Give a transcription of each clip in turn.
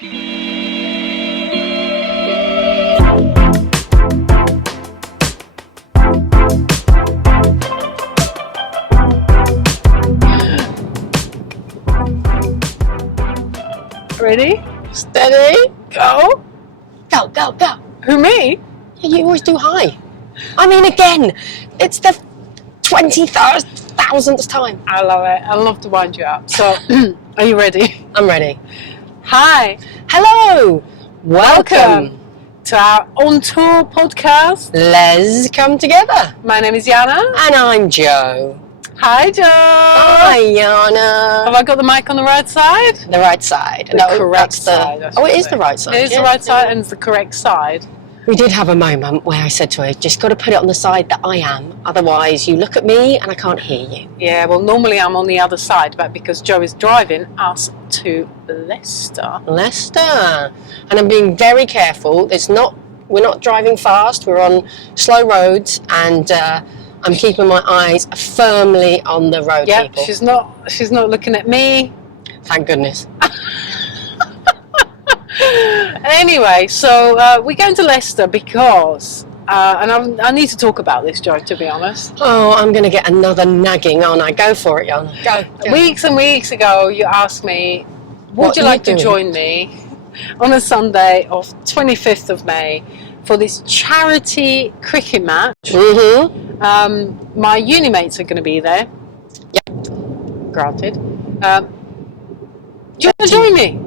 Ready? Steady. Go. Go, go, go. Who, me? Yeah, you always do high. I mean, again, it's the 20,000th time. I love it. I love to wind you up. So, are you ready? I'm ready. Hi. Hello. Welcome to our On Tour podcast. Lez-Come-Together. My name is Jana. And I'm Jo. Hi, Jo. Hi, Jana. Have I got the mic on the right side? The right side. The correct side. It is the right side. It is the right side and it's the correct side. We did have a moment where I said to her, just got to put it on the side that I am. Otherwise, you look at me and I can't hear you. Yeah, well, normally I'm on the other side, but because Jo is driving us to Leicester. Leicester. And I'm being very careful. We're not driving fast. We're on slow roads and I'm keeping my eyes firmly on the road, yeah, people. She's not looking at me. Thank goodness. Anyway, so we're going to Leicester because, and I need to talk about this, Jo, to be honest. Oh, I'm going to get another nagging, aren't I? Go for it, Jana. Go. Weeks and weeks ago, you asked me, would you like to join me on a Sunday of 25th of May for this charity cricket match? Mm-hmm. My uni mates are going to be there. Yeah. Granted. Do you want to join me?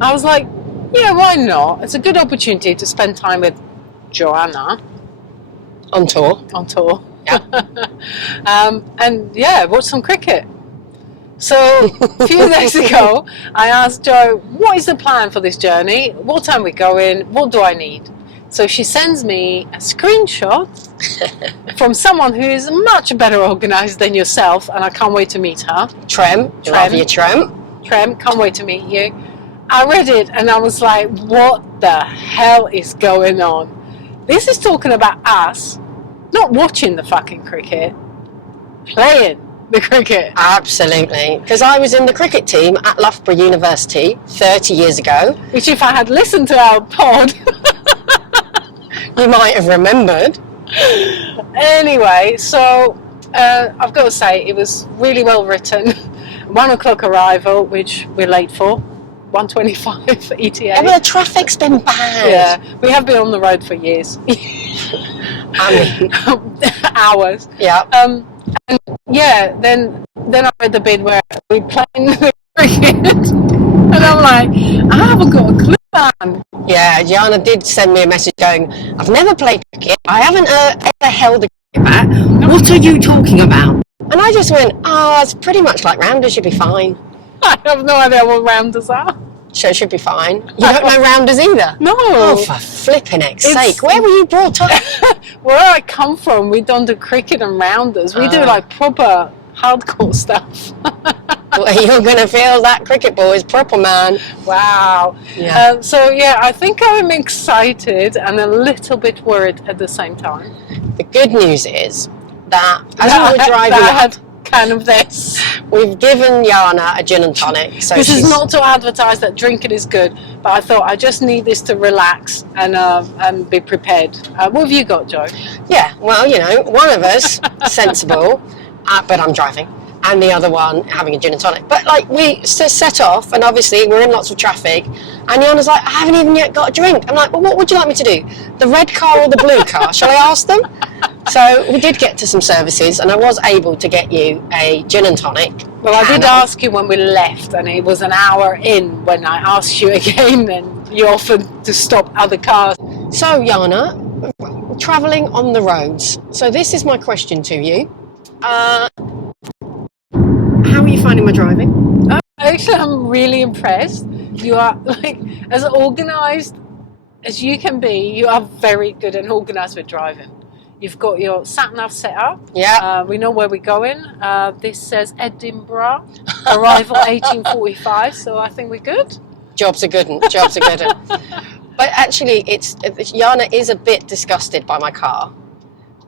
I was like, yeah, why not? It's a good opportunity to spend time with Joanna. On tour. Yeah. And yeah, watch some cricket. So a few days ago, I asked Jo, what is the plan for this journey? What time we going? What do I need? So she sends me a screenshot from someone who is much better organised than yourself, and I can't wait to meet her. Trem. Love you, Trem. Trem, can't wait to meet you. I read it and I was like, what the hell is going on? This is talking about us not watching the fucking cricket, playing the cricket. Absolutely. Because I was in the cricket team at Loughborough University 30 years ago. Which if I had listened to our pod... you might have remembered. Anyway, so I've got to say, it was really well written. 1 o'clock arrival, which we're late for. 1:25 ETA. Yeah, but the traffic's been bad. Yeah, we have been on the road for years. I mean, hours. Yeah. And yeah, then I read the bit where we playing the cricket, and I'm like, I haven't got a clue, man. Yeah, Jana did send me a message going, I've never played cricket. I haven't ever held a cricket bat. What are you talking about? And I just went, it's pretty much like rounders. You'll be fine. I have no idea what rounders are. So it should be fine. You don't know rounders either? No. Oh, for flipping heck's sake. Where were you brought up? Where I come from, we don't do cricket and rounders. We do like proper hardcore stuff. Well, you're going to feel that cricket ball is proper, man. Wow. Yeah. So yeah, I think I'm excited and a little bit worried at the same time. The good news is that as we were driving kind of this. We've given Jana a gin and tonic. So this is not to advertise that drinking is good, but I thought I just need this to relax and be prepared. What have you got, Jo? Yeah, well, you know, one of us sensible, but I'm driving, and the other one having a gin and tonic. But like we set off, and obviously we're in lots of traffic, and Jana's like, I haven't even yet got a drink. I'm like, well, what would you like me to do? The red car or the blue car? Shall I ask them? So we did get to some services, and I was able to get you a gin and tonic. Well, I did ask you when we left, and it was an hour in when I asked you again, and you offered to stop other cars. So, Jana, travelling on the roads. So this is my question to you. How are you finding my driving? Actually, I'm really impressed. You are like as organised as you can be. You are very good and organised with driving. You've got your sat-nav set up. Yeah. We know where we're going. This says Edinburgh, arrival 1845, so I think we're good. Jobs are good. But actually, Jana is a bit disgusted by my car.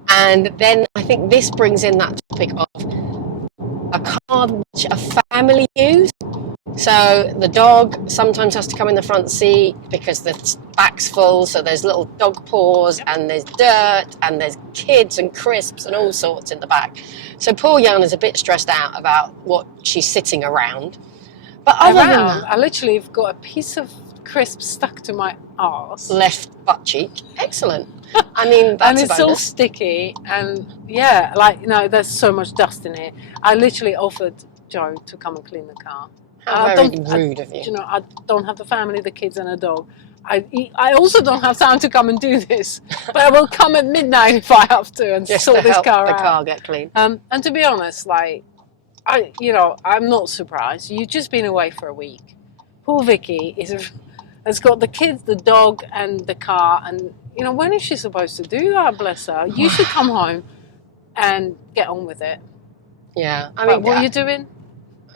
And then I think this brings in that topic of, a car which a family use. So the dog sometimes has to come in the front seat because the back's full, so there's little dog paws and there's dirt and there's kids and crisps and all sorts in the back. So poor Jana's a bit stressed out about what she's sitting around. But other than that, I literally have got a piece of crisp stuck to my arse. Left butt cheek. Excellent. I mean, that's and it's a all bonus. sticky, and yeah, like, there's so much dust in it. I literally offered Jo to come and clean the car. How very rude of you. I don't have the family, the kids and a dog. I also don't have time to come and do this, but I will come at midnight if I have to and Just sort to this help car the out. car get clean. And to be honest, like, I'm not surprised. You've just been away for a week. Poor Vicky has got the kids, the dog, and the car. And when is she supposed to do that? Bless her. You should come home and get on with it. Yeah, I But mean, what are you doing?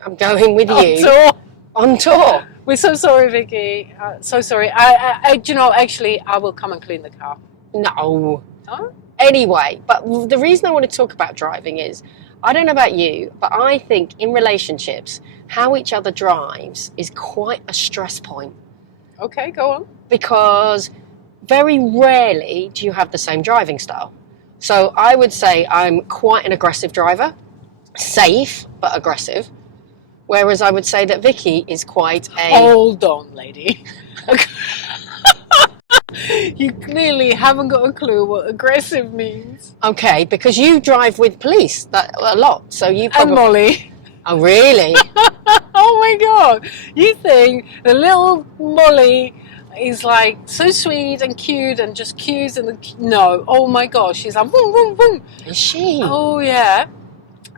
I'm going with On you tour. on tour. We're so sorry, Vicky. So sorry. Actually, I will come and clean the car. No. Oh? Anyway, but the reason I want to talk about driving is, I don't know about you, but I think in relationships, how each other drives is quite a stress point. Okay, go on. Because very rarely do you have the same driving style. So I would say I'm quite an aggressive driver, safe but aggressive. Whereas I would say that Vicky is quite a... Hold on, lady. You clearly haven't got a clue what aggressive means. Okay, because you drive with police a lot, so you probably... And Molly. Oh, really? Oh my God. You think the little Molly is like so sweet and cute and just cues no. Oh my gosh. She's like, boom, boom, boom. Is she? Oh yeah.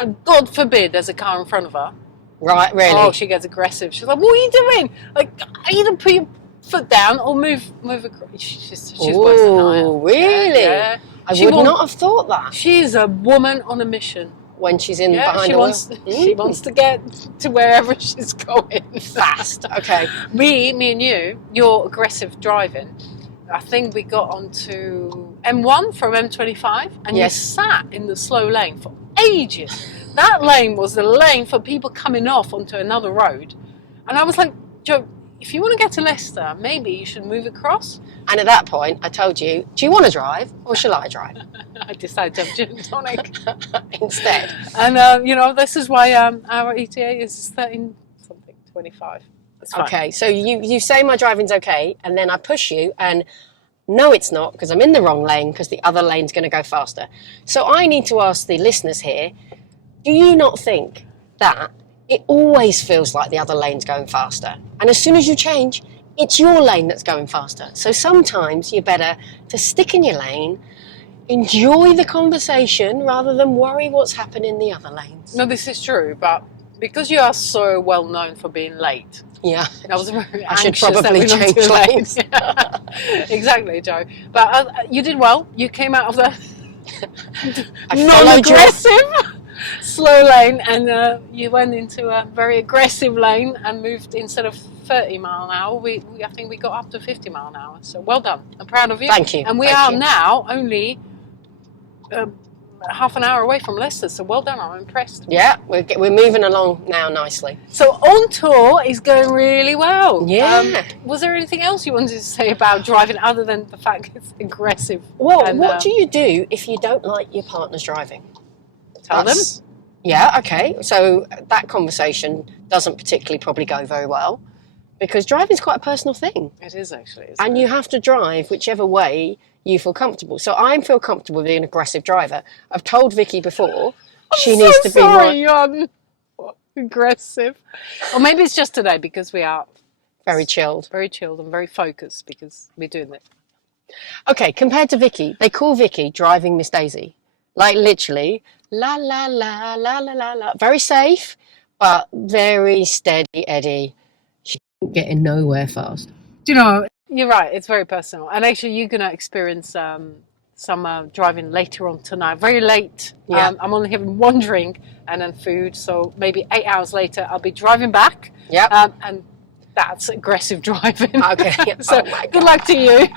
And God forbid there's a car in front of her. Right, really? Oh, she gets aggressive. She's like, what are you doing? Like, either put your foot down or move across. She's worse than I am. Oh, really? Yeah. I would not have thought that. She's a woman on a mission. When she's in behind she the wants, wheel. She wants to get to wherever she's going Fast. Okay. Me and you, your aggressive driving, I think we got onto M1 from M25 and Yes. you sat in the slow lane for ages. That lane was the lane for people coming off onto another road. And I was like, Jo, if you want to get to Leicester, maybe you should move across. And at that point, I told you, do you want to drive or shall I drive? I decided to have gin and tonic. Instead. And, this is why our ETA is 13-something, 25. It's fine. Okay, so you say my driving's okay, and then I push you, and no, it's not, because I'm in the wrong lane, because the other lane's going to go faster. So I need to ask the listeners here, do you not think that it always feels like the other lane's going faster? And as soon as you change, it's your lane that's going faster. So sometimes you're better to stick in your lane, enjoy the conversation, rather than worry what's happening in the other lanes. No, this is true, but because you are so well known for being late, Yeah. I was very I should anxious that probably we're not change too late. lanes. Exactly, Jo. But you did well. You came out of the I followed your... non-aggressive slow lane, and you went into a very aggressive lane and moved instead of 30 mile an hour. I think we got up to 50 mile an hour. So well done. I'm proud of you. Thank you. And we Thank are you. now only half an hour away from Leicester. So well done. I'm impressed. Yeah, we're moving along now nicely. So on tour is going really well. Yeah. Was there anything else you wanted to say about driving other than the fact it's aggressive? Well, And, what do you do if you don't like your partner's driving? Tell them. Yeah, okay. So that conversation doesn't particularly probably go very well, because driving is quite a personal thing. It is actually. And you have to drive whichever way you feel comfortable. So I feel comfortable being an aggressive driver. I've told Vicky before she needs to be more aggressive. Or maybe it's just today because we are very chilled. very chilled and very focused because we're doing it. Okay, compared to Vicky, they call Vicky driving Miss Daisy. Like literally, la la la la la la la. Very safe, but very steady Eddie. She's getting nowhere fast. Do you know, you're right, it's very personal. And actually you're going to experience some driving later on tonight. Very late. Yeah. I'm only having one drink and then food. So maybe 8 hours later I'll be driving back. Yep. And that's aggressive driving. Okay. So Oh my good luck to you.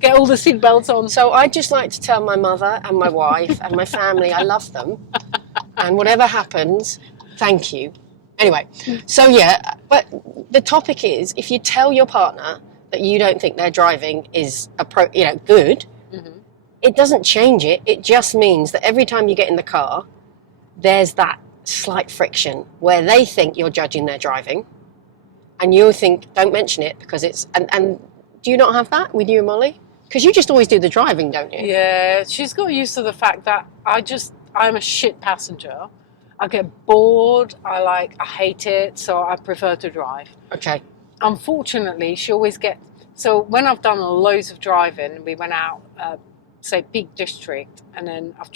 Get all the seatbelts on. So I'd just like to tell my mother and my wife and my family I love them. And whatever happens, Thank you. Anyway, so yeah, but the topic is, if you tell your partner that you don't think their driving is good, it doesn't change it. It just means that every time you get in the car, there's that slight friction where they think you're judging their driving, and you think, don't mention it because it's... And do you not have that with you and Molly? Because you just always do the driving, don't you? Yeah, she's got used to the fact that I'm a shit passenger. I get bored, I hate it, so I prefer to drive. Okay. Unfortunately, she always gets... So when I've done loads of driving, we went out, say, Peak District, and then I've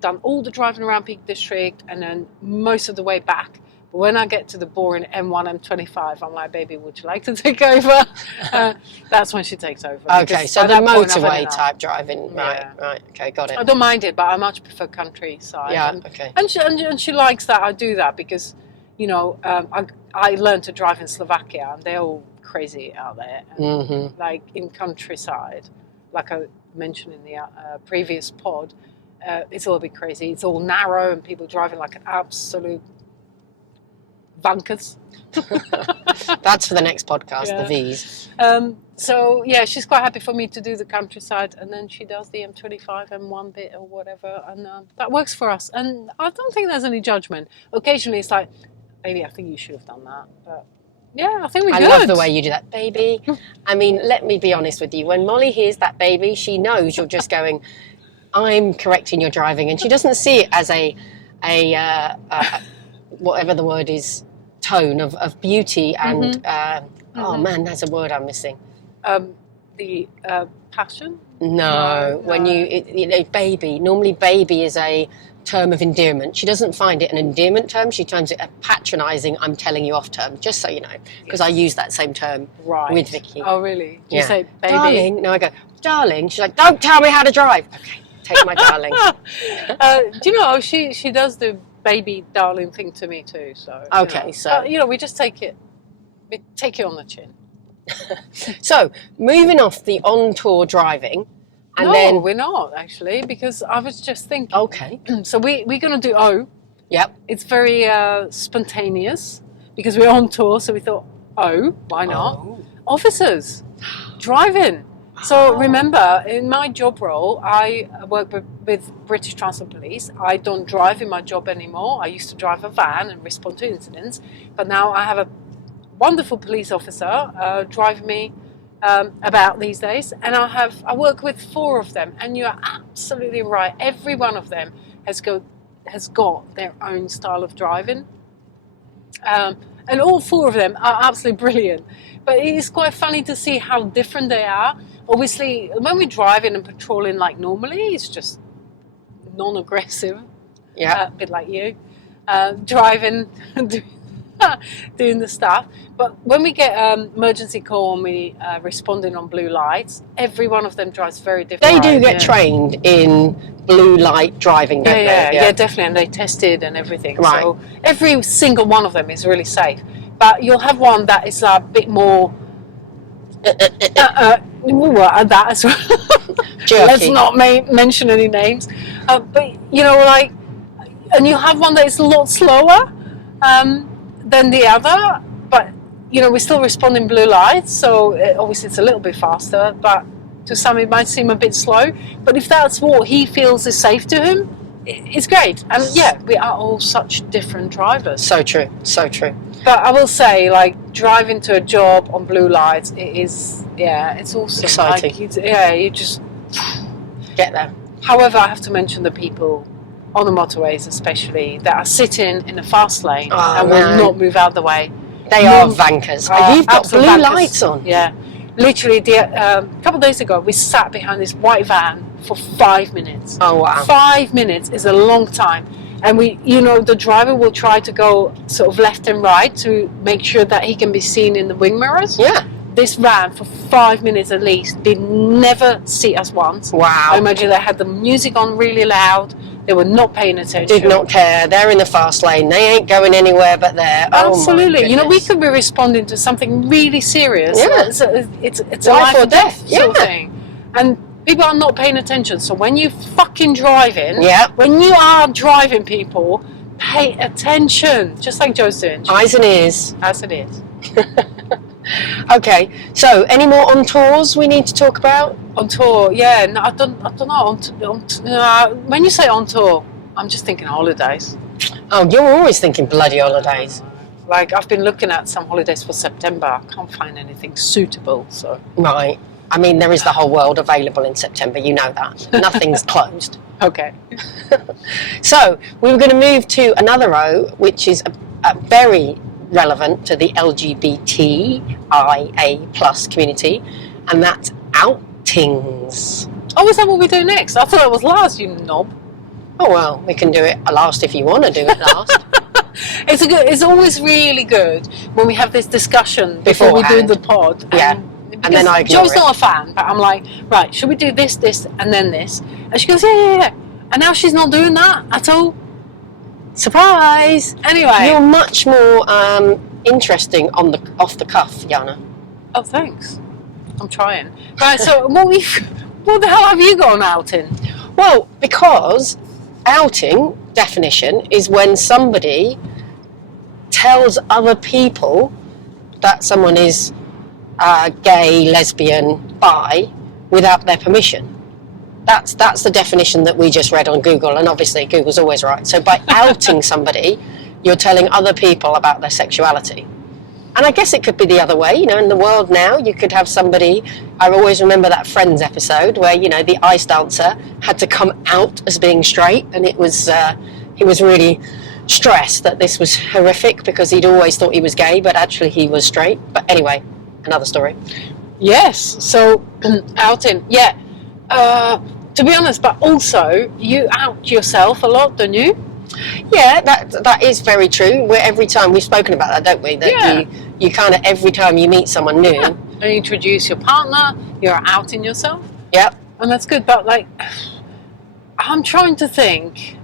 done all the driving around Peak District, and then most of the way back. But when I get to the boring M1, M25, I'm like, baby, would you like to take over? That's when she takes over. Okay, so the motorway type driving, right, okay, got it. I don't mind it, but I much prefer countryside. Yeah, okay. And she likes that I do that because, I learned to drive in Slovakia, and they're all crazy out there. And, like in countryside, like I mentioned in the previous pod, it's all a bit crazy. It's all narrow, and people driving like an absolute... bunkers. That's for the next podcast, the V's. So yeah, she's quite happy for me to do the countryside, and then she does the M25 M1 bit or whatever, and that works for us. And I don't think there's any judgment. Occasionally it's like, baby, I think you should have done that. But yeah, I think we're good. I love the way you do that, baby. I mean, let me be honest with you. When Molly hears that, baby, she knows you're just going, I'm correcting your driving, and she doesn't see it as a whatever the word is, tone of beauty and oh man, that's a word I'm missing. The passion? No, when baby. Normally, baby is a term of endearment. She doesn't find it an endearment term. She terms it a patronising, I'm telling you off term. Just so you know, because I use that same term with Vicky. Oh really? Do you say baby? Darling? No, I go darling. She's like, don't tell me how to drive. Okay, take my darling. Do you know she does the baby darling thing to me too, so we just take it on the chin. So moving off the on tour driving, and then we're not actually, because I was just thinking, okay, so we're gonna do yep, it's very spontaneous because we're on tour, so we thought, why not officers driving. So remember, in my job role, I work with British Transport Police. I don't drive in my job anymore. I used to drive a van and respond to incidents, but now I have a wonderful police officer driving me about these days, and I work with 4 of them. And you are absolutely right. Every one of them has got their own style of driving, and all 4 of them are absolutely brilliant. But it is quite funny to see how different they are. Obviously, when we're driving and patrolling like normally, it's just non-aggressive. Yeah, a bit like you, driving and doing the stuff. But when we get emergency call and we responding on blue lights, every one of them drives very different. They do get trained in blue light driving, don't they? Yeah, definitely, and they tested and everything. Right. So every single one of them is really safe. But you'll have one that is a bit more... that as well. Let's not mention any names. But, and you have one that is a lot slower than the other, but, we still respond in blue lights, so obviously it's a little bit faster, but to some it might seem a bit slow. But if that's what he feels is safe to him, it's great. And yeah, we are all such different drivers. So true, so true. But I will say, driving to a job on blue lights, it's awesome. Exciting. You just get there. However, I have to mention the people on the motorways, especially, that are sitting in the fast lane and will not move out of the way. They are vankers. You've got blue lights on. Yeah. Literally, a couple of days ago, we sat behind this white van for 5 minutes. Oh, wow. 5 minutes is a long time. And the driver will try to go sort of left and right to make sure that he can be seen in the wing mirrors. Yeah. This van, for 5 minutes at least, did never see us once. Wow. I imagine they had the music on really loud. They were not paying attention. Did not care. They're in the fast lane. They ain't going anywhere but there. Absolutely. We could be responding to something really serious. Yeah. It's a life or death sort of thing. And people are not paying attention. So when you fucking driving, when you are driving people, pay attention, just like Joe's doing. Eyes and ears. As it is. Okay, so any more on tours we need to talk about? On tour, yeah. No, I don't know. When you say on tour, I'm just thinking holidays. Oh, you're always thinking bloody holidays. Like, I've been looking at some holidays for September. I can't find anything suitable, so... Right. I mean, there is the whole world available in September, you know that. Nothing's closed. Okay. So, we were going to move to another O, which is a very relevant to the LGBTIA plus community, and that's outings. Oh, is that what we do next? I thought it was last, you knob. Oh, well, we can do it last if you want to do it last. It's always really good when we have this discussion before we do the pod. Yeah. And then I ignore Jo's not a fan, but I'm like, right, should we do this, and then this? And she goes, yeah. And now she's not doing that at all. Surprise! Anyway. You're much more interesting off the cuff, Jana. Oh, thanks. I'm trying. Right, so what the hell have you got on outing? Well, because outing definition is when somebody tells other people that someone is gay, lesbian, bi, without their permission. That's the definition that we just read on Google, and obviously Google's always right. So by outing somebody, you're telling other people about their sexuality. And I guess it could be the other way, in the world now, you could have somebody, I always remember that Friends episode where, the ice dancer had to come out as being straight, and it was, he was really stressed that this was horrific because he'd always thought he was gay, but actually he was straight. But anyway, another story. Yes, so outing, yeah. To be honest, but also you out yourself a lot, don't you? Yeah, that is very true. Every time we've spoken about that, don't we? That you kind of every time you meet someone new, and you introduce your partner, you're outing yourself. Yep, and that's good. But like, I'm trying to think.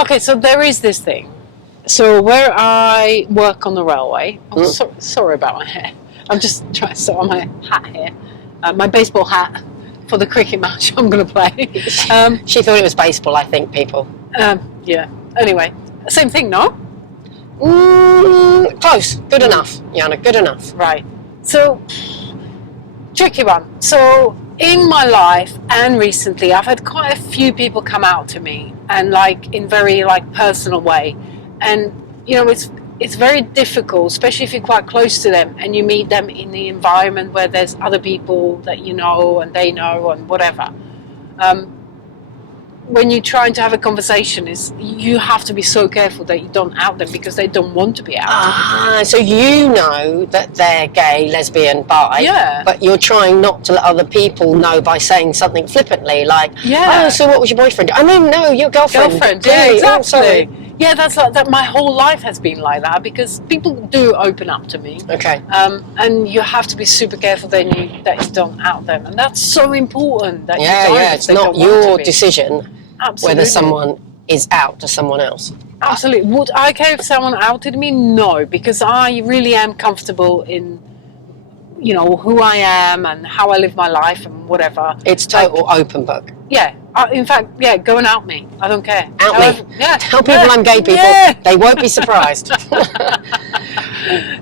Okay, so there is this thing. So where I work on the railway, I'm sorry about my hair. I'm just trying to sort on my hat here, my baseball hat for the cricket match I'm going to play. She thought it was baseball, I think, people. Yeah. Anyway, same thing, no? Close. Good enough, Jana. Good enough. Right. So, tricky one. So, in my life and recently, I've had quite a few people come out to me, and like in very personal way, and it's very difficult, especially if you're quite close to them and you meet them in the environment where there's other people that you know and they know and whatever. When you're trying to have a conversation, you have to be so careful that you don't out them because they don't want to be out. So you know that they're gay, lesbian, bi, but you're trying not to let other people know by saying something flippantly like, oh, so what was your boyfriend? I mean, no, your girlfriend. Yeah, exactly. Yeah, that's like that. My whole life has been like that because people do open up to me. Okay. And you have to be super careful that you don't out them, and that's so important. That it's not your decision. Absolutely. Whether someone is out to someone else. Absolutely. Would I care if someone outed me? No, because I really am comfortable in, who I am and how I live my life and whatever. It's total open book. Yeah. In fact, go and out me. I don't care. Out me. Yeah. Tell people I'm gay, people. Yeah. They won't be surprised.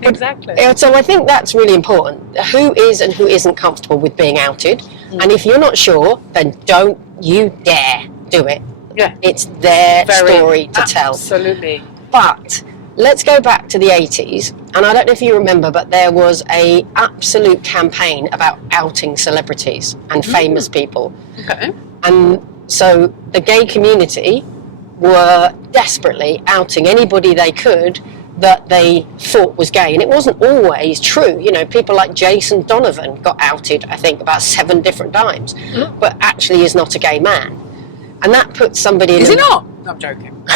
Exactly. So I think that's really important. Who is and who isn't comfortable with being outed. And if you're not sure, then don't you dare do it. Yeah. It's their story to tell. Absolutely. But let's go back to the 80s, and I don't know if you remember, but there was a absolute campaign about outing celebrities and famous people. Okay. And so the gay community were desperately outing anybody they could that they thought was gay, and it wasn't always true. People like Jason Donovan got outed, I think, about 7 different times, but actually is not a gay man. And that puts somebody in... Is he not? No, I'm joking.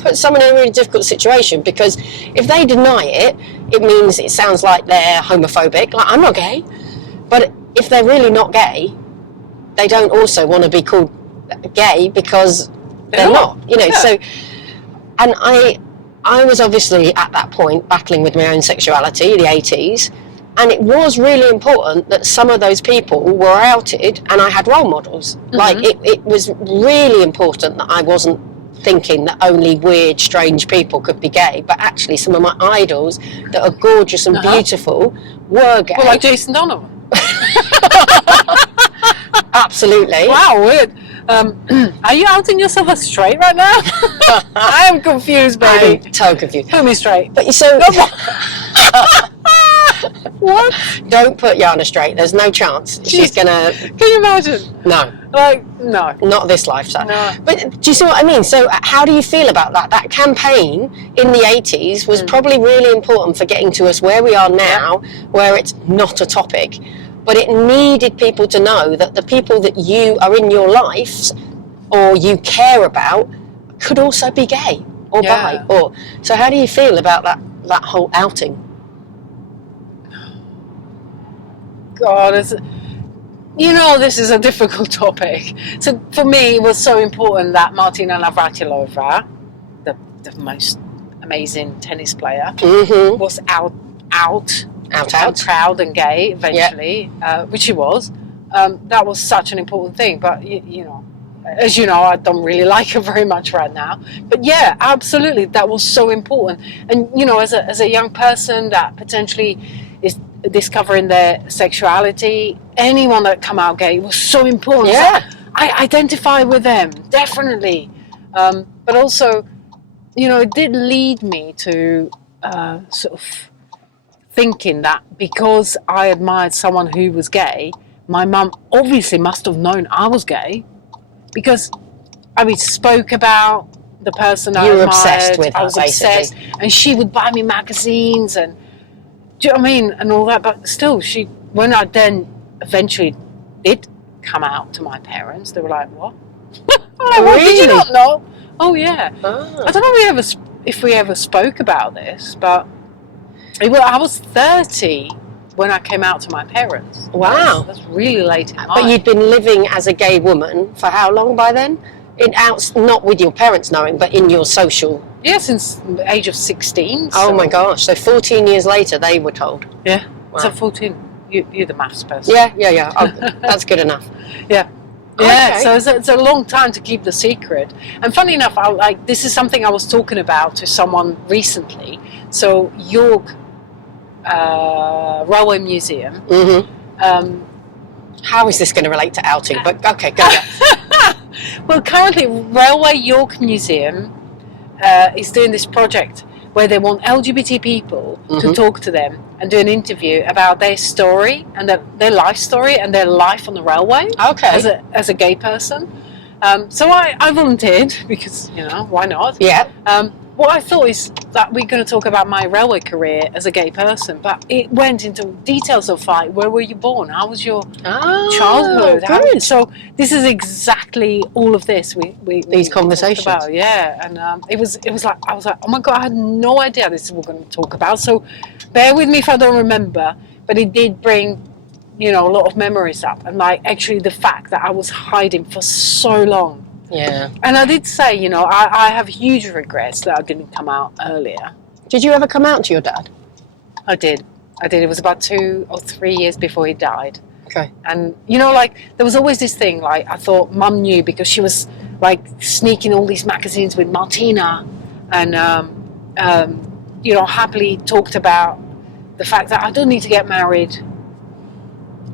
Puts someone in a really difficult situation, because if they deny it, it means it sounds like they're homophobic. Like, I'm not gay. But if they're really not gay, they don't also want to be called gay because they're not. So... And I was obviously at that point battling with my own sexuality, the 80s, and it was really important that some of those people were outed and I had role models. Like, it was really important that I wasn't thinking that only weird, strange people could be gay, but actually some of my idols that are gorgeous and beautiful were gay. Well, like Jason Donovan. Absolutely. Wow, weird. Are you outing yourself as straight right now? I am confused, baby. I'm so confused. Tell me straight. But so... What? Don't put Jana straight. There's no chance. She's gonna... Can you imagine? No. Like, no. Not this lifetime. No. But do you see what I mean? So how do you feel about that? That campaign in the 80s was probably really important for getting to us where we are now, where it's not a topic. But it needed people to know that the people that you are in your lives or you care about could also be gay or bi. So how do you feel about that whole outing? God, this is a difficult topic. So for me, it was so important that Martina Navratilova, the most amazing tennis player, was out, and proud and gay eventually, which she was. That was such an important thing. But as you know, I don't really like her very much right now. But yeah, absolutely, that was so important. And as a young person that potentially is discovering their sexuality, anyone that come out gay was so important. Yeah, so I identify with them definitely. But also, it did lead me to sort of thinking that because I admired someone who was gay, my mum obviously must have known I was gay, because we spoke about the person I admired. You were obsessed with her, I was obsessed, and she would buy me magazines and, do you know what I mean, and all that. But still, when I then eventually did come out to my parents, they were like, "What? What, did you not know?" Oh yeah. I don't know if we ever spoke about this, but I was 30 when I came out to my parents. Wow. That's really late in life. But you'd been living as a gay woman for how long by then? Not with your parents knowing, but in your social... Yeah, since the age of 16. Oh my gosh, so 14 years later they were told. Yeah, wow. So 14. You're the maths person. Yeah. Oh, that's good enough. Yeah. Okay. So it's a long time to keep the secret. And funny enough, this is something I was talking about to someone recently. So York Railway Museum. How is this going to relate to outing? But okay, go. Well, currently Railway York Museum is doing this project where they want LGBT people to talk to them and do an interview about their story and their life story and their life on the railway. Okay. As a gay person. So I volunteered because, why not? Yeah. What I thought is that we're going to talk about my railway career as a gay person, but it went into details of where were you born? How was your childhood? Good. So this is exactly all of this These conversations. About, and it was like I was like, oh my god, I had no idea this is what we're going to talk about. So bear with me if I don't remember, but it did bring a lot of memories up, and actually the fact that I was hiding for so long. Yeah. And I did say, I have huge regrets that I didn't come out earlier. Did you ever come out to your dad? I did. It was about 2 or 3 years before he died. Okay. And, there was always this thing, I thought Mum knew because she was, sneaking all these magazines with Martina and, happily talked about the fact that I don't need to get married.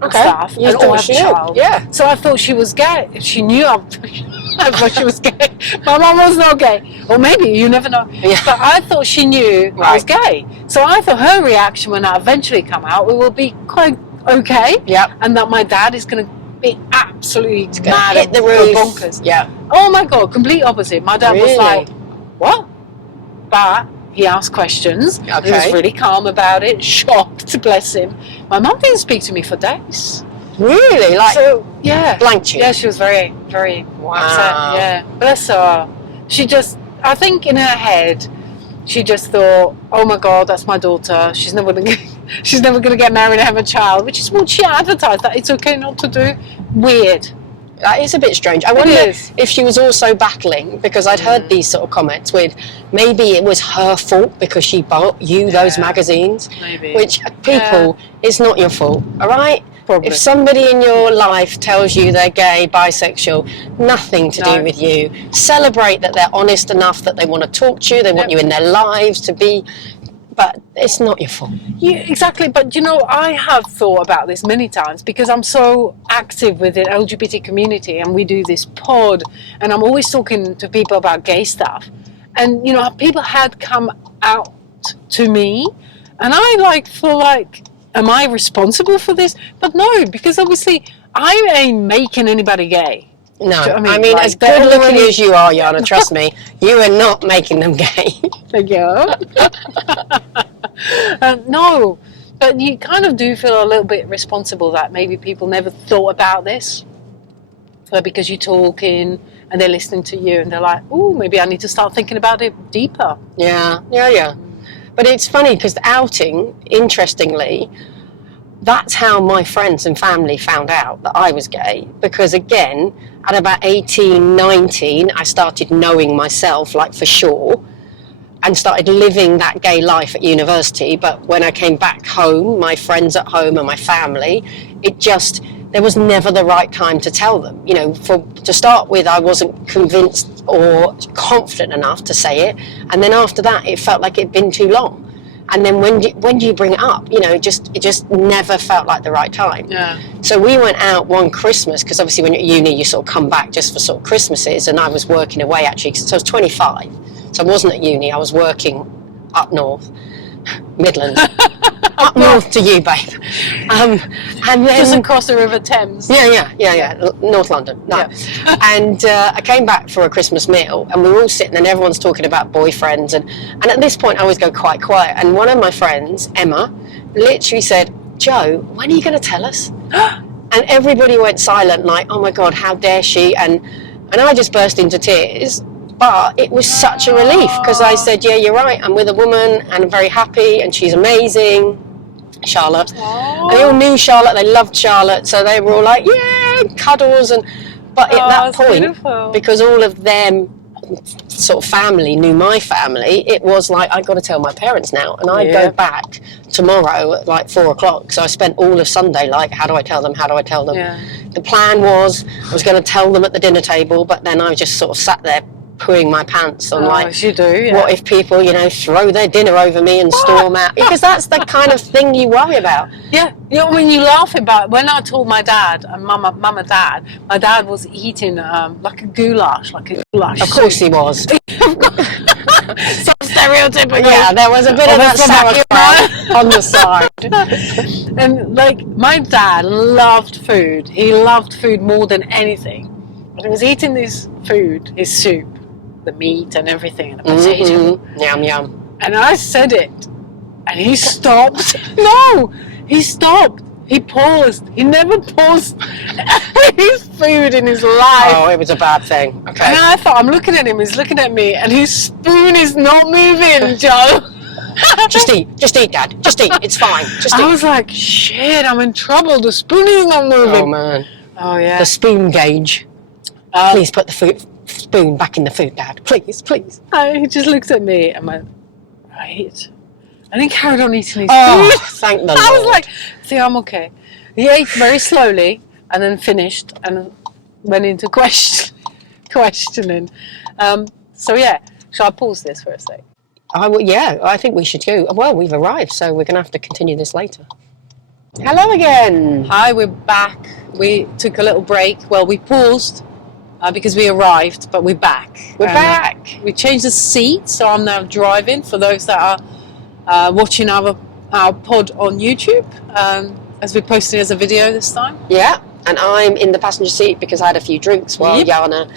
Stuff, you and thought have a she child. knew. Yeah. So I thought she was gay. She knew I thought she was gay. My mum was not gay. Or maybe, you never know. Yeah. But I thought she knew I was gay. So I thought her reaction when I eventually come out, it will be quite okay. Yeah. And that my dad is going to be absolutely mad hit the roof. bonkers. Yeah. Oh my God, complete opposite. My dad was like, what? But he asked questions. Okay. He was really calm about it, shocked, bless him. My mum didn't speak to me for days. Really? Blanked you? Yeah, she was very, very upset. Yeah, bless her. She just, I think in her head, she just thought, oh my God, that's my daughter. She's never going to get married and have a child, which is what she advertised, that it's okay not to do. Weird. That is a bit strange. I wonder if she was also battling, because I'd heard these sort of comments with maybe it was her fault because she bought you those magazines. Maybe. Which, people, it's not your fault, all right? Probably. If somebody in your life tells you they're gay, bisexual, nothing to do with you. Celebrate that they're honest enough that they want to talk to you, they want you in their lives to be, but it's not your fault. Yeah, exactly. But you know, I have thought about this many times because I'm so active with the LGBT community, and we do this pod, and I'm always talking to people about gay stuff, and you know, people had come out to me, and I feel like, am I responsible for this? But no, because obviously I ain't making anybody gay. No, I mean like, as good looking as you are, Jana, trust me, you are not making them gay. Thank you. No, but you kind of do feel a little bit responsible that maybe people never thought about this. But because you're talking and they're listening to you and they're like, oh, maybe I need to start thinking about it deeper. Yeah. But it's funny because the outing, interestingly, that's how my friends and family found out that I was gay. Because again, at about 18, 19, I started knowing myself, like for sure, and started living that gay life at university. But when I came back home, my friends at home and my family, there was never the right time to tell them. You know, to start with, I wasn't convinced or confident enough to say it. And then after that, it felt like it'd been too long. And then when do you bring it up? You know, it just never felt like the right time. Yeah. So we went out one Christmas, because obviously when you're at uni, you sort of come back just for sort of Christmases. And I was working away actually, so I was 25. So I wasn't at uni, I was working up north, Midlands. Up north to you, babe. And then Doesn't cross the River Thames. Yeah. North London. No. Yeah. And I came back for a Christmas meal, and we were all sitting, and everyone's talking about boyfriends. And at this point, I always go quite quiet. And one of my friends, Emma, literally said, "Jo, when are you going to tell us?" And everybody went silent, like, "Oh my God, how dare she?" And I just burst into tears. But it was such a relief, because I said, "Yeah, you're right. I'm with a woman, and I'm very happy, and she's amazing." Charlotte. Aww. They all knew Charlotte, they loved Charlotte, so they were all like, yeah, cuddles. But at that point, beautiful. Because all of them sort of family knew my family, it was like, I've got to tell my parents now. And I go back tomorrow at like 4 o'clock. So I spent all of Sunday like, how do I tell them? Yeah. The plan was, I was going to tell them at the dinner table, but then I just sort of sat there pooing my pants on As you do, yeah. what if people, you know, throw their dinner over me and storm out? Because that's the kind of thing you worry about. Yeah, you know, when you laugh about, when I told my dad and mum and dad, my dad was eating like a goulash. Of course he was. So stereotypical. Yeah, there was a bit of that sauerkraut on the side. And like, my dad loved food. He loved food more than anything. And he was eating this food, his soup, the meat and everything, and the potato. Mm-hmm. Yum, yum. And I said it, and he stopped. No, he stopped. He paused. He never paused his food in his life. Oh, it was a bad thing. Okay. And I thought, I'm looking at him, he's looking at me, and his spoon is not moving, Jo. Just eat, Dad. Just eat. It's fine. Just eat. I was like, shit, I'm in trouble. The spoon is not moving. Oh, man. Oh, yeah. The spoon gauge. Please put the spoon back in the food, Dad. Please. He just looked at me and went, right. And he carried on eating his Oh, food. thank the Lord. I was like, see, I'm okay. He ate very slowly and then finished and went into questioning. So, yeah, shall I pause this for a sec? I think we should go. Well, we've arrived, so we're going to have to continue this later. Hello again. Hi, we're back. We took a little break. Well, we paused because we arrived, but we're back. We're back. We changed the seat, so I'm now driving for those that are watching our pod on YouTube, as we're posting as a video this time. Yeah, and I'm in the passenger seat because I had a few drinks while Jana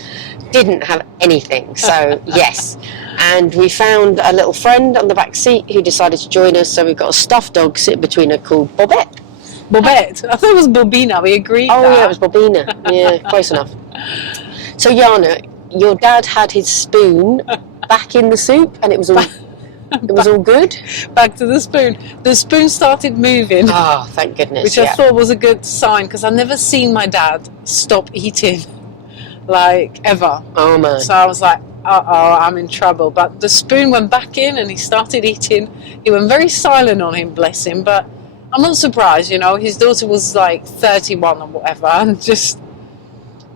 didn't have anything. So, yes. And we found a little friend on the back seat who decided to join us, so we've got a stuffed dog sitting between her called Bobette. Bobette? I thought it was Bobina. We agreed. Oh, yeah, it was Bobina. Yeah, close enough. So, Jana, your dad had his spoon back in the soup, and it was all good. Back to the spoon. The spoon started moving. Oh, thank goodness. Which I thought was a good sign, because I've never seen my dad stop eating, like, ever. Oh, man. So I was like, uh-oh, I'm in trouble. But the spoon went back in, and he started eating. He went very silent on him, bless him, but I'm not surprised, you know. His daughter was like 31 or whatever, and just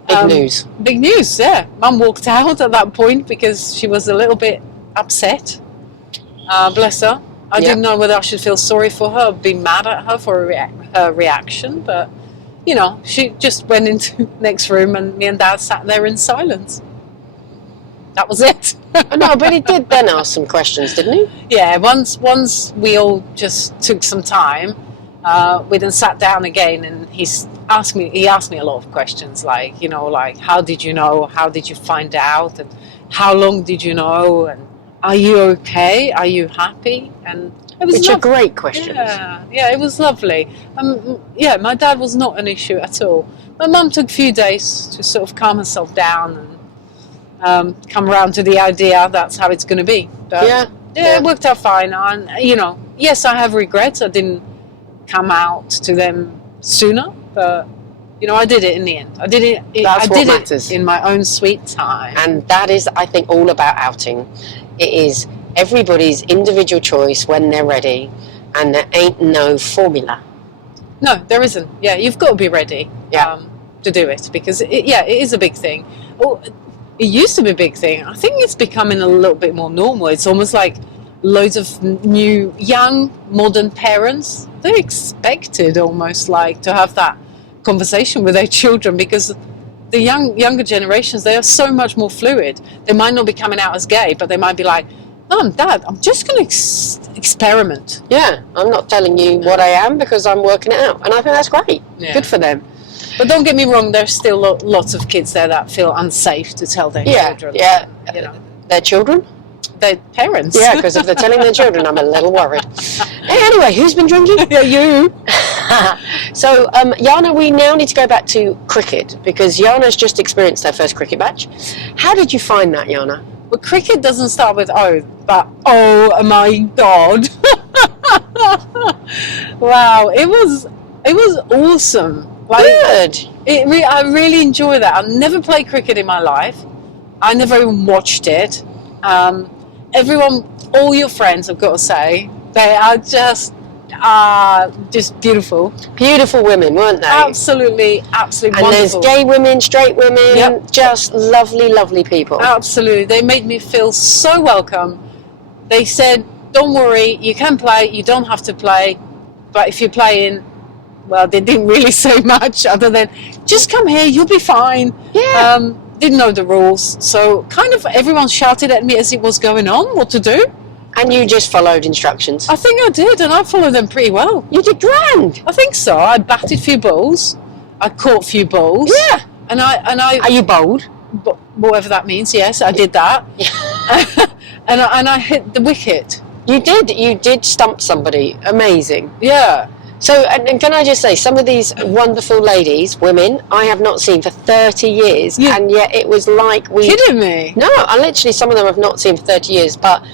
Big news. Big news, yeah. Mum walked out at that point because she was a little bit upset. Bless her. I didn't know whether I should feel sorry for her or be mad at her for her reaction, but, you know, she just went into the next room and me and Dad sat there in silence. That was it. No, but he did then ask some questions, didn't he? Yeah, once we all just took some time, we then sat down again, and he asked me a lot of questions, like, you know, like, how did you know, how did you find out, and how long did you know, and are you okay, are you happy? And it was Which are great questions. Yeah, it was lovely. Yeah, my dad was not an issue at all. My mum took a few days to sort of calm herself down and come around to the idea that's how it's going to be. But it worked out fine. And, you know, yes, I have regrets. I didn't come out to them sooner, but, you know, I did it in the end. I did it in my own sweet time. And that is, I think, all about outing. It is everybody's individual choice when they're ready, and there ain't no formula. No, there isn't. Yeah, you've got to be ready to do it, because it is a big thing. Well, it used to be a big thing. I think it's becoming a little bit more normal. It's almost like loads of new, young, modern parents, they're expected almost like to have that conversation with their children, because the younger generations, they are so much more fluid. They might not be coming out as gay, but they might be like, Mum, Dad, I'm just going to experiment. Yeah, I'm not telling you what I am because I'm working it out. And I think that's great. Yeah. Good for them. But don't get me wrong, there's still lots of kids there that feel unsafe to tell their children. Yeah, you know. Their children? Their parents. Yeah, because if they're telling their children, I'm a little worried. Anyway, who's been drinking? Yeah, you. So, Jana, we now need to go back to cricket, because Jana's just experienced her first cricket match. How did you find that, Jana? Well, cricket doesn't start with O, but oh my God. Wow, it was awesome. Like, good. I really enjoy that. I've never played cricket in my life. I never even watched it. Everyone, all your friends, I've got to say, they are just beautiful. Beautiful women, weren't they? Absolutely and wonderful. There's gay women, straight women, just lovely, lovely people. Absolutely. They made me feel so welcome. They said, don't worry, you can play, you don't have to play, but if you're playing, well, they didn't really say much other than, just come here, you'll be fine. Yeah. Didn't know the rules, so kind of everyone shouted at me as it was going on what to do. And you just followed instructions? I think I did, and I followed them pretty well. You did grand. I think so. I batted a few balls. I caught a few balls. Yeah. And I. Are you bold? Whatever that means. Yes, I did that. and I hit the wicket. You did stump somebody. Amazing. Yeah. So, and can I just say, some of these wonderful ladies, women, I have not seen for 30 years, and yet it was like we... Kidding me? No, I literally, some of them I've not seen for 30 years, but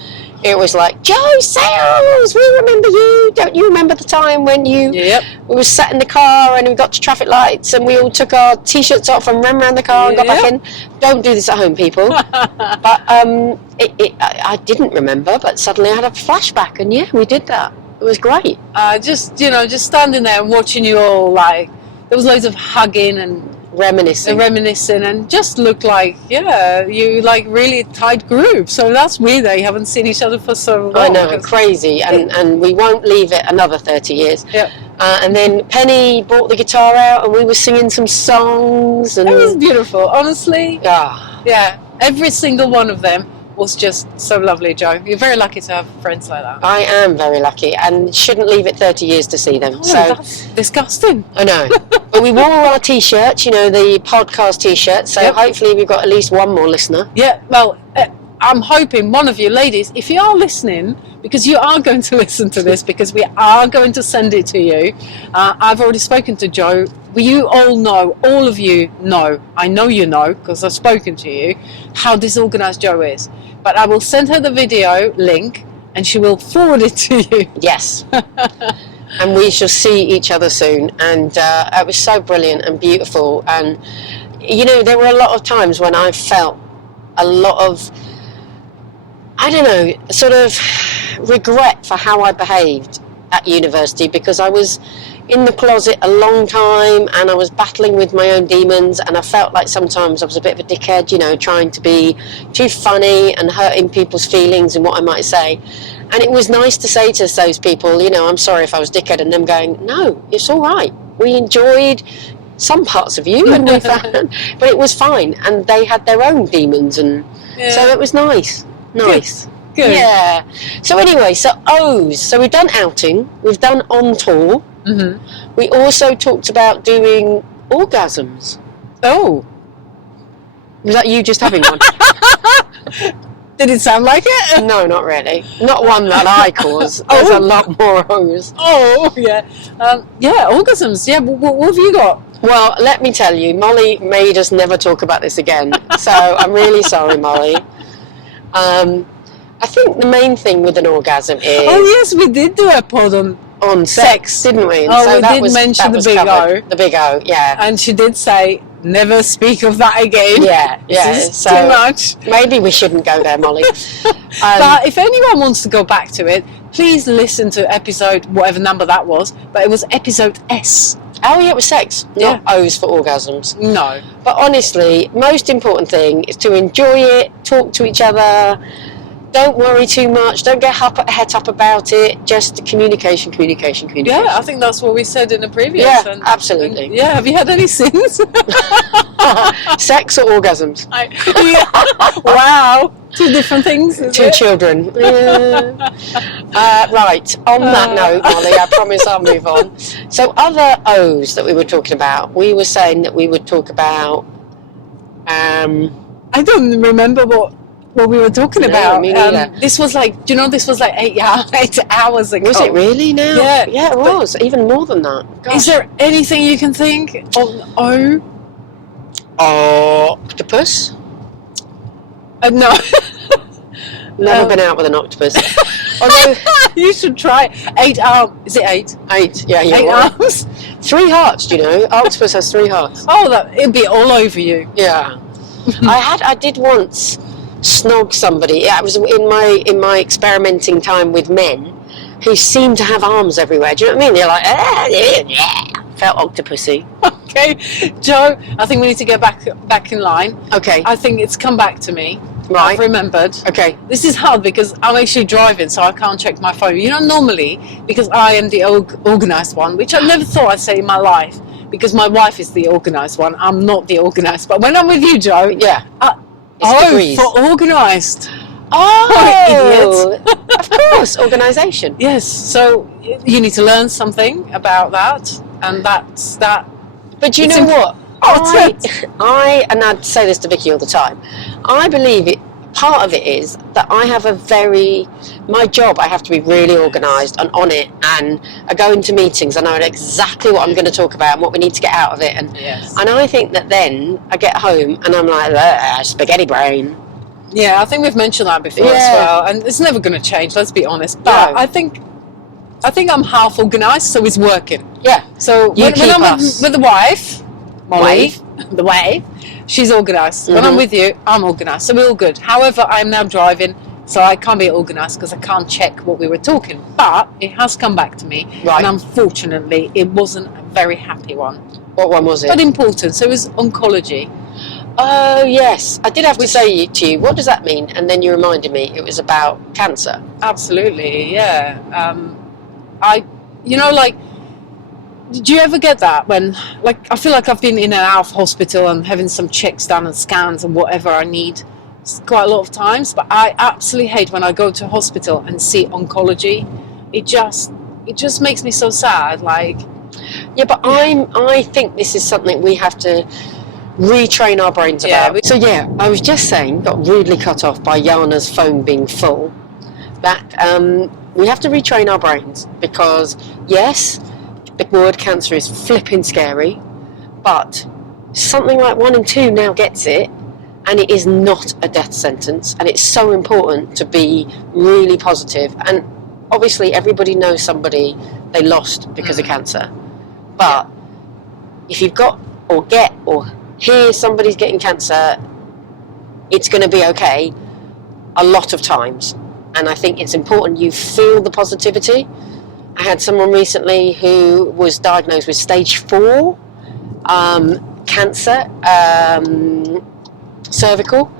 it was like, Joe Sales, we remember you. Don't you remember the time when you... Yep. We were sat in the car and we got to traffic lights and we all took our T-shirts off and ran around the car and got back in. Don't do this at home, people. But I didn't remember, but suddenly I had a flashback, and yeah, we did that. It was great. Just standing there and watching you all, like, there was loads of hugging and reminiscing, and just looked like, you like really tight group. So that's weird that you haven't seen each other for so long. I know, crazy. And we won't leave it another 30 years. Yeah. And then Penny brought the guitar out and we were singing some songs. And it was beautiful, honestly. Yeah. Every single one of them was just so lovely, Joe. You're very lucky to have friends like that. I am very lucky, and shouldn't leave it 30 years to see them. Oh, so that's disgusting. I know. But we wore our T-shirts, the podcast T-shirts, so hopefully we've got at least one more listener. Yeah, well, I'm hoping one of you ladies, if you are listening, because you are going to listen to this, because we are going to send it to you. I've already spoken to Joe. You all know, all of you know, I know you know, because I've spoken to you, how disorganized Joe is. But I will send her the video link and she will forward it to you. Yes. And we shall see each other soon. And it was so brilliant and beautiful. And, there were a lot of times when I felt a lot of, I don't know, sort of regret for how I behaved. at university because I was in the closet a long time and I was battling with my own demons, and I felt like sometimes I was a bit of a dickhead, you know, trying to be too funny and hurting people's feelings and what I might say. And it was nice to say to those people, you know, I'm sorry if I was dickhead, and them going, no, it's all right. We enjoyed some parts of you, and we found, but it was fine. And they had their own demons, and so it was nice. Nice. Good. Yeah. So anyway, so O's. So we've done outing, we've done on tour. Mm-hmm. We also talked about doing orgasms. Oh. Was that you just having one? Did it sound like it? No, not really. Not one that I cause. There's a lot more O's. Oh, yeah. Yeah, orgasms. Yeah, what have you got? Well, let me tell you, Molly made us never talk about this again. So I'm really sorry, Molly. I think the main thing with an orgasm is... Oh, yes, we did do a pod on sex, didn't we? And oh, so we did mention the big covered. O. The big O, yeah. And she did say, never speak of that again. Yeah, yeah. This is so too much. Maybe we shouldn't go there, Molly. But if anyone wants to go back to it, please listen to episode, whatever number that was, but it was episode S. Oh, yeah, it was sex, not O's for orgasms. No. But honestly, most important thing is to enjoy it, talk to each other, don't worry too much, don't get het up about it, just communication. Yeah, I think that's what we said in the previous. Yeah, absolutely. And, yeah, have you had any sins? Sex or orgasms? Wow, two different things. Two children. Yeah. Right, on that note, Molly, I promise I'll move on. So other O's that we were talking about, we were saying that we would talk about... I don't remember what we were talking about. Me neither. This was like, do you know, this was like 8 hours ago. Was it really now? Yeah. Yeah, it was. Even more than that. Gosh. Is there anything you can think of O? Octopus? No. Never been out with an octopus. Although you should try 8 arms. Is it 8? 8. Yeah, you're 8 right. arms. 3 hearts. Do you know? Octopus has 3 hearts. Oh, it'd be all over you. Yeah. I did once snog somebody. Yeah, it was in my experimenting time with men who seemed to have arms everywhere. Do you know what I mean? They're like, yeah. Felt octopusy. Okay, Jo, I think we need to get back in line. Okay. I think it's come back to me. Right. I've remembered. Okay. This is hard because I'm actually driving, so I can't check my phone. You know, normally, because I am the organised one, which I never thought I'd say in my life, because my wife is the organised one. I'm not the organised. But when I'm with you, Jo, yeah. It's for organised. Oh, idiot. Of course, organisation. Yes, so you need to learn something about that, and that's that. But do you know what? I and I'd say this to Vicky all the time, I believe part of it is that I have my job, I have to be really organised and on it, and I go into meetings, I know exactly what I'm going to talk about and what we need to get out of it, and I think that then I get home and I'm like, spaghetti brain. Yeah, I think we've mentioned that before as well, and it's never going to change, let's be honest, but I think I'm half organised, so it's working. Yeah. So when I'm with the wife, Molly, the wife, she's organised. When I'm with you, I'm organised. So we're all good. However, I'm now driving, so I can't be organised because I can't check what we were talking. But it has come back to me, and unfortunately, it wasn't a very happy one. What one was it? But important. So it was oncology. Oh, yes. I did have to say to you, what does that mean? And then you reminded me it was about cancer. Absolutely, yeah. Did you ever get that when, like, I feel like I've been in and out of hospital and having some checks done and scans and whatever I need quite a lot of times, but I absolutely hate when I go to hospital and see oncology. It just makes me so sad, like. Yeah, but I think this is something we have to retrain our brains about. So yeah, I was just saying, got rudely cut off by Jana's phone being full, that we have to retrain our brains because, yes, big word, cancer is flipping scary, but something like 1 in 2 now gets it, and it is not a death sentence, and it's so important to be really positive. And obviously everybody knows somebody they lost because of cancer, but if you've got or get or hear somebody's getting cancer, it's going to be okay a lot of times, and I think it's important you feel the positivity. I had someone recently who was diagnosed with stage 4 cancer, cervical,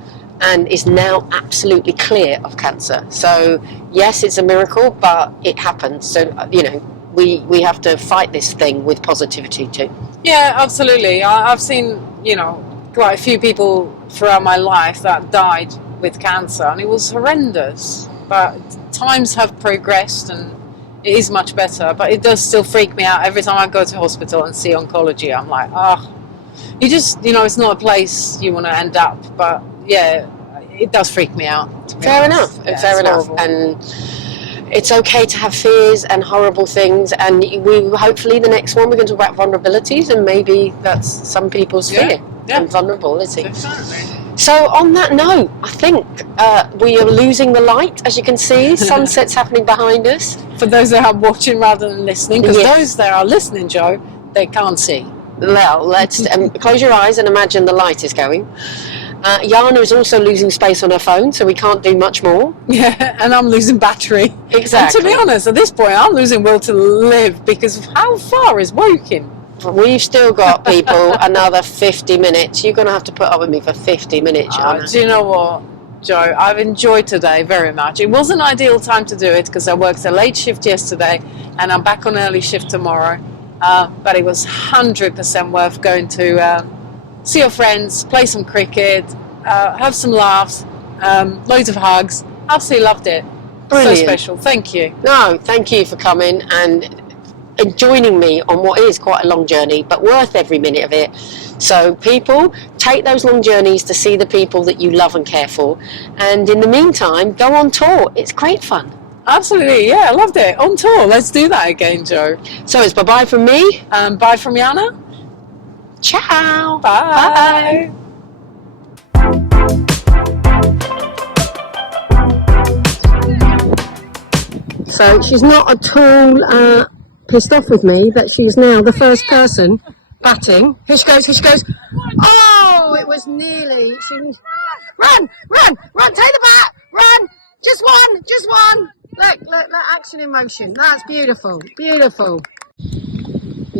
and is now absolutely clear of cancer. So yes, it's a miracle, but it happens. So we have to fight this thing with positivity too. Yeah, absolutely. I've seen quite a few people throughout my life that died with cancer, and it was horrendous. But times have progressed, and it is much better. But it does still freak me out every time I go to hospital and see oncology. I'm like, you just, it's not a place you want to end up. But yeah, it does freak me out. Fair enough. Yeah, fair enough. Horrible. And it's okay to have fears and horrible things. And we hopefully the next one we're going to talk about vulnerabilities, and maybe that's some people's fear and vulnerability. Definitely. So on that note, I think we are losing the light, as you can see. Sunset's happening behind us. For those that are watching rather than listening, because those that are listening, Jo, they can't see. Well, let's close your eyes and imagine the light is going. Jana is also losing space on her phone, so we can't do much more. Yeah, and I'm losing battery. Exactly. And to be honest, at this point, I'm losing will to live, because how far is Woking? We've still got, people, another 50 minutes. You're going to have to put up with me for 50 minutes, Jana. Do you know what, Jo? I've enjoyed today very much. It was an ideal time to do it because I worked a late shift yesterday and I'm back on early shift tomorrow. But it was 100% worth going to see your friends, play some cricket, have some laughs, loads of hugs. Absolutely loved it. Brilliant. So special. Thank you. No, thank you for coming and joining me on what is quite a long journey, but worth every minute of it. So people, take those long journeys to see the people that you love and care for, and in the meantime, go on tour. It's great fun. Absolutely, yeah, I loved it. On tour, let's do that again, Jo. So it's bye-bye from me. Bye from Jana. Ciao. Bye. So she's not at all pissed off with me that she's now the first person batting. Here she goes, here she goes. Oh, it was nearly. Run, take the bat, run. Just one. Look, action in motion. That's beautiful.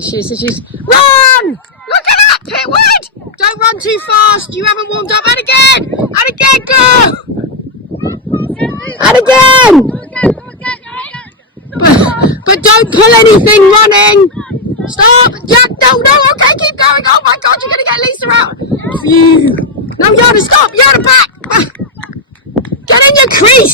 She's run. Look at that, Pitwood. Don't run too fast. You haven't warmed up. And again, go. And again. But don't pull anything running. Stop. No, okay, keep going. Oh my God, you're going to get Lisa out. Phew. No, Jana, stop. Jana, back. Get in your crease.